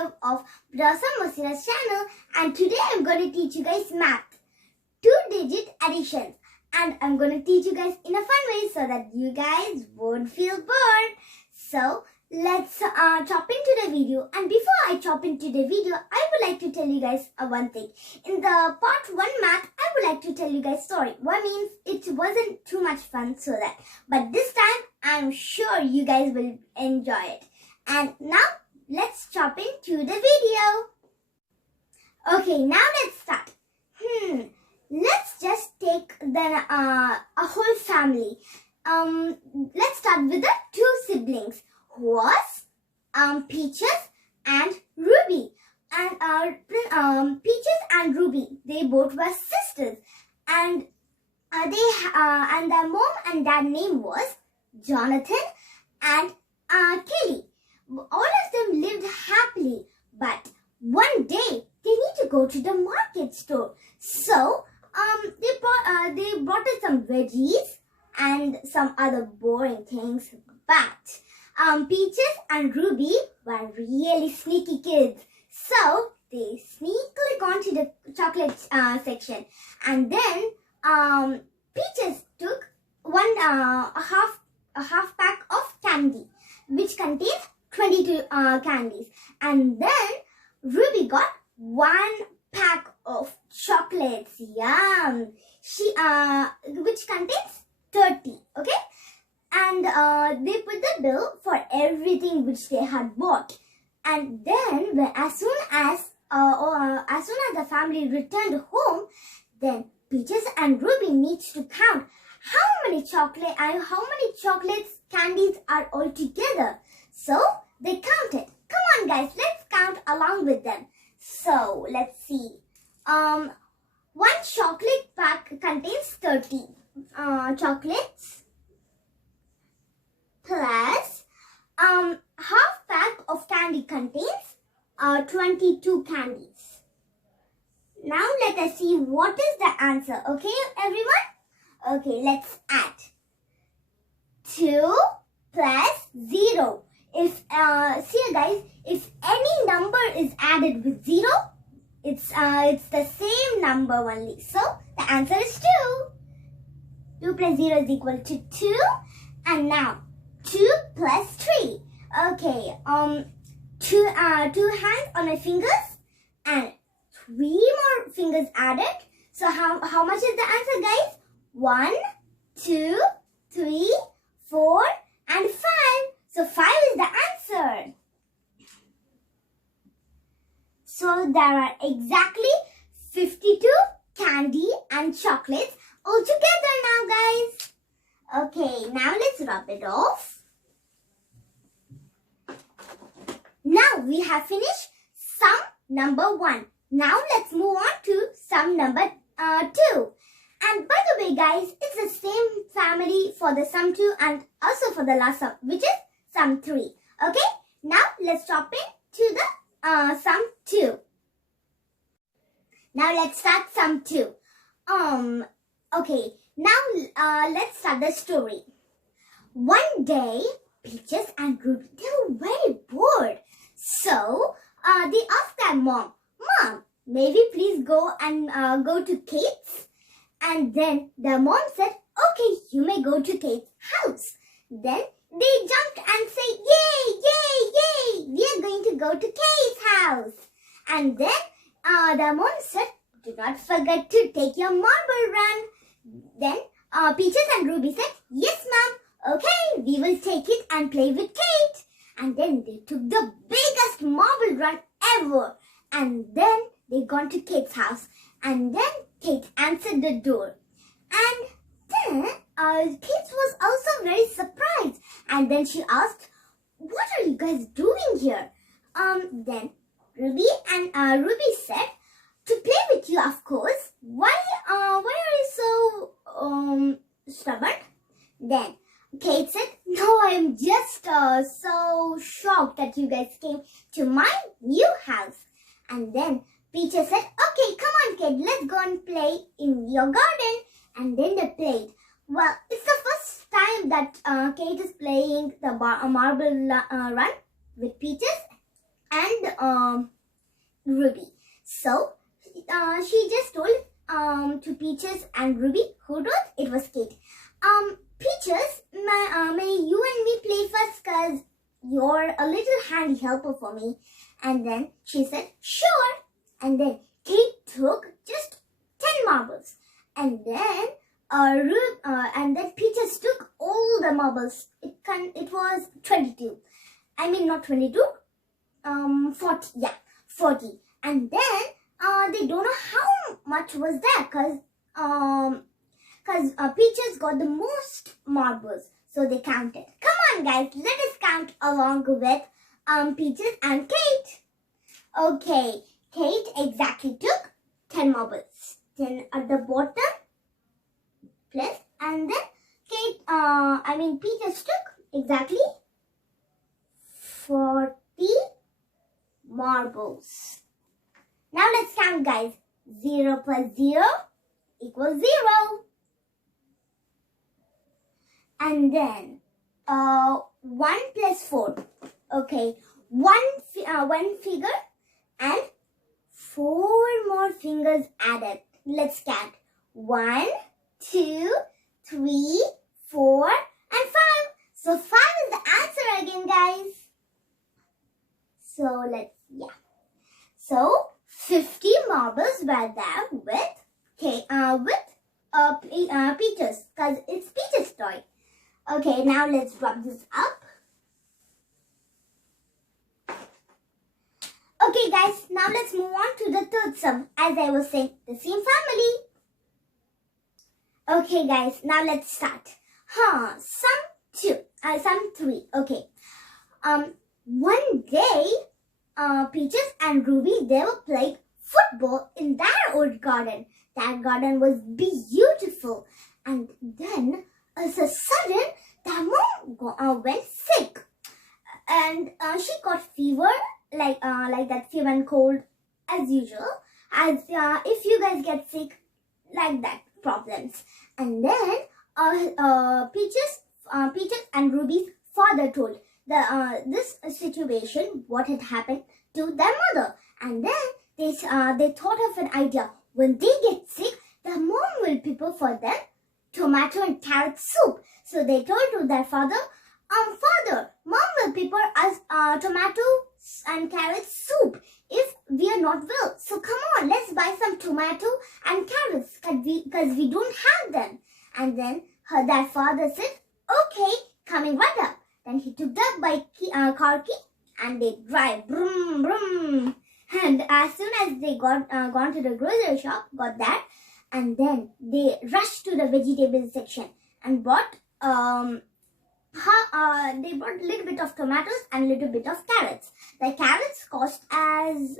video of Blossom Mosira's channel, and today I'm going to teach you guys math, 2-digit addition, and I'm going to teach you guys in a fun way so that you guys won't feel bored. So let's chop into the video. And before I chop into the video, I would like to tell you guys one thing. In the part 1 math, I would like to tell you guys story. What means it wasn't too much fun, so that. But this time, I'm sure you guys will enjoy it. And now, let's chop into the video. Okay, now let's start. Let's just take the a whole family. Let's start with the 2 siblings. Who was Peaches and Ruby. And Peaches and Ruby, they both were sisters, and and their mom and dad name was Jonathan and Kelly. All of them lived happily, but one day they need to go to the market store. So they brought in some veggies and some other boring things, but Peaches and Ruby were really sneaky kids. So they sneakily gone to the chocolate section, and then Peaches took a half pack of candy, which contains 22 candies, and then Ruby got 1 pack of chocolates. Yum! Which contains 30. Okay. And they put the bill for everything which they had bought. And then, as soon as the family returned home, then Peaches and Ruby needs to count how many chocolates candies are all together. So they counted. Come on, guys, let's count along with them. So let's see. 1 chocolate pack contains 30 chocolates. Plus, half pack of candy contains 22 candies. Now let us see what is the answer. Okay, everyone? Okay, let's add. 2 plus 0. See guys, if any number is added with 0, it's the same number only. So the answer is 2. 2 plus 0 is equal to 2. And now 2 plus 3. Okay, 2 hands on my fingers and 3 more fingers added. So how much is the answer, guys? 1, 2, 3, 4 and 5. So 5 is the answer. So there are exactly 52 candy and chocolates all together now, guys. Okay, now let's rub it off. Now we have finished sum number 1. Now let's move on to sum number 2. And by the way, guys, it's the same family for the sum 2 and also for the last sum, which is sum 3. Okay, now let's chop into the sum 2. Now let's start sum 2. Okay. Now, let's start the story. One day, Peaches and Ruby, they were very bored. So, they asked their mom, "Mom, may we please go to Kate's?" And then their mom said, "Okay, you may go to Kate's house." Then they jumped and said, "Yay, yay, yay! We are going to go to Kate's house." And then their mom said, "Do not forget to take your marble run." Then Peaches and Ruby said, "Yes, ma'am. Okay, we will take it and play with Kate." And then they took the biggest marble run ever. And then they gone to Kate's house. And then Kate answered the door. And then Kate was also very surprised. And then she asked, "What are you guys doing here?" Then Ruby said, "To play with you, of course. Why are you so stubborn?" Then Kate said, "No, I'm just so shocked that you guys came to my new house." And then Peaches said, "Okay, come on, Kate, let's go and play in your garden." And then they played. Well, it's the first time that Kate is playing the marble run with Peaches. and Ruby. So she just told to Peaches and Ruby. Who told? It was Kate. Peaches, may you and me play first, cause you're a little handy helper for me. And then she said, sure. And then Kate took just 10 marbles. And then Peaches took all the marbles. It was 22. I mean not 22. 40. Yeah, 40. And then they don't know how much was there, cause Peaches got the most marbles. So they counted. Come on, guys, let us count along with Peaches and Kate. Okay, Kate exactly took 10 marbles. 10 at the bottom plus, and then Peaches took exactly 40 marbles. Now let's count, guys. 0 plus 0 equals 0. And then 1 plus 4. Okay, one figure and 4 more fingers added. Let's count. 1, 2, 3, 4, and 5. So 5 is the answer again, guys. So So 50 marbles were there with Peaches, cause it's Peaches' toy. Okay, now let's rub this up. Okay, guys, now let's move on to the third sum. As I was saying, the same family. Okay, guys, now let's start. Sum 3. Okay. One day, Peaches and Ruby, they were playing football in their old garden. That garden was beautiful. And then, as a sudden, their mom went sick. And she got fever, like that fever and cold as usual. As if you guys get sick, like that problems. And then Peaches and Ruby's father told this situation, what had happened to their mother. And then they thought of an idea. When they get sick, their mom will prepare for them tomato and carrot soup. So they told to their father, Father, mom will prepare us tomato and carrot soup if we are not well. So come on, let's buy some tomato and carrots because we don't have them. And then their father said, okay, coming right up. Then he took the car key and they drive, brum, brum. And as soon as they got gone to the grocery shop, got that, and then they rushed to the vegetable section and bought they bought a little bit of tomatoes and a little bit of carrots. The carrots cost as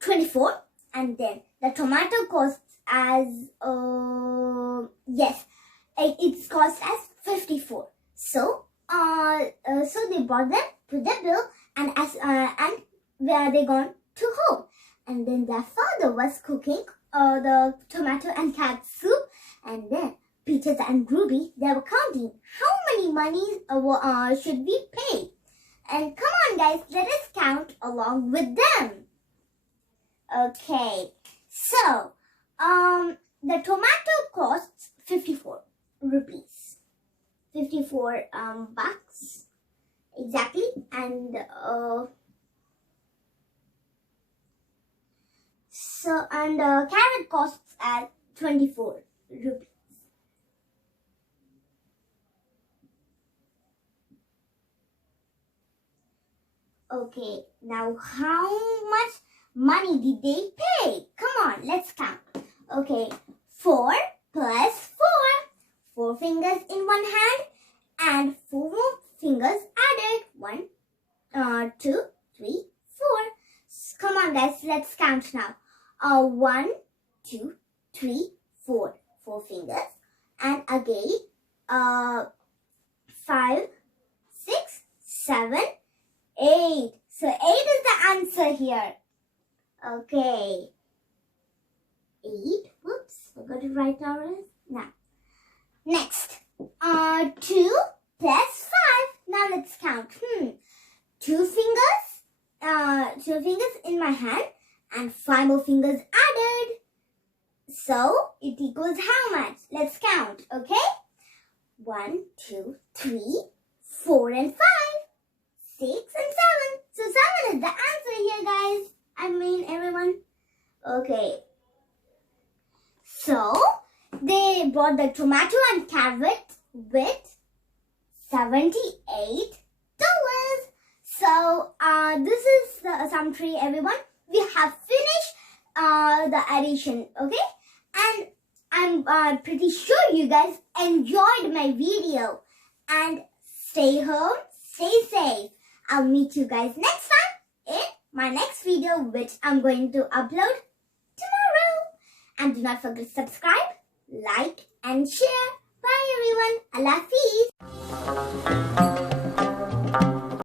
24, and then the tomato costs as it's cost as 54. So they bought them to the bill, and where they gone to home. And then their father was cooking the tomato and carrot soup, and then Peaches and Ruby, they were counting how many monies should we pay. And come on, guys, let us count along with them. Okay, so the tomato costs 54 rupees, 54 bucks exactly, and carrot costs at 24 rupees. Okay, now how much money did they pay? Come on, let's count. Okay, 4 plus 4. 4 fingers in one hand and 4 more fingers added. 1, 2, 3, 4. Come on, guys, let's count now. 1, 2, 3, 4. 4 fingers. And again, 5, 6, 7, 8. So 8 is the answer here. Okay. 8. Whoops. Forgot to write down. Now. Next. 2 plus 5. Now let's count. 2 fingers 2 fingers in my hand and 5 more fingers added. So it equals how much? Let's count, okay? 1, 2, 3, 4 and 5, 6 and 7. So 7 is the answer here, guys. I mean, everyone. Okay. So they bought the tomato and carrot with $78. So this is the sum tree, everyone. We have finished the addition, okay? And I'm pretty sure you guys enjoyed my video. And stay home, stay safe. I'll meet you guys next time in my next video, which I'm going to upload tomorrow. And do not forget to subscribe, like, and share. Bye, everyone. Allah Hafiz.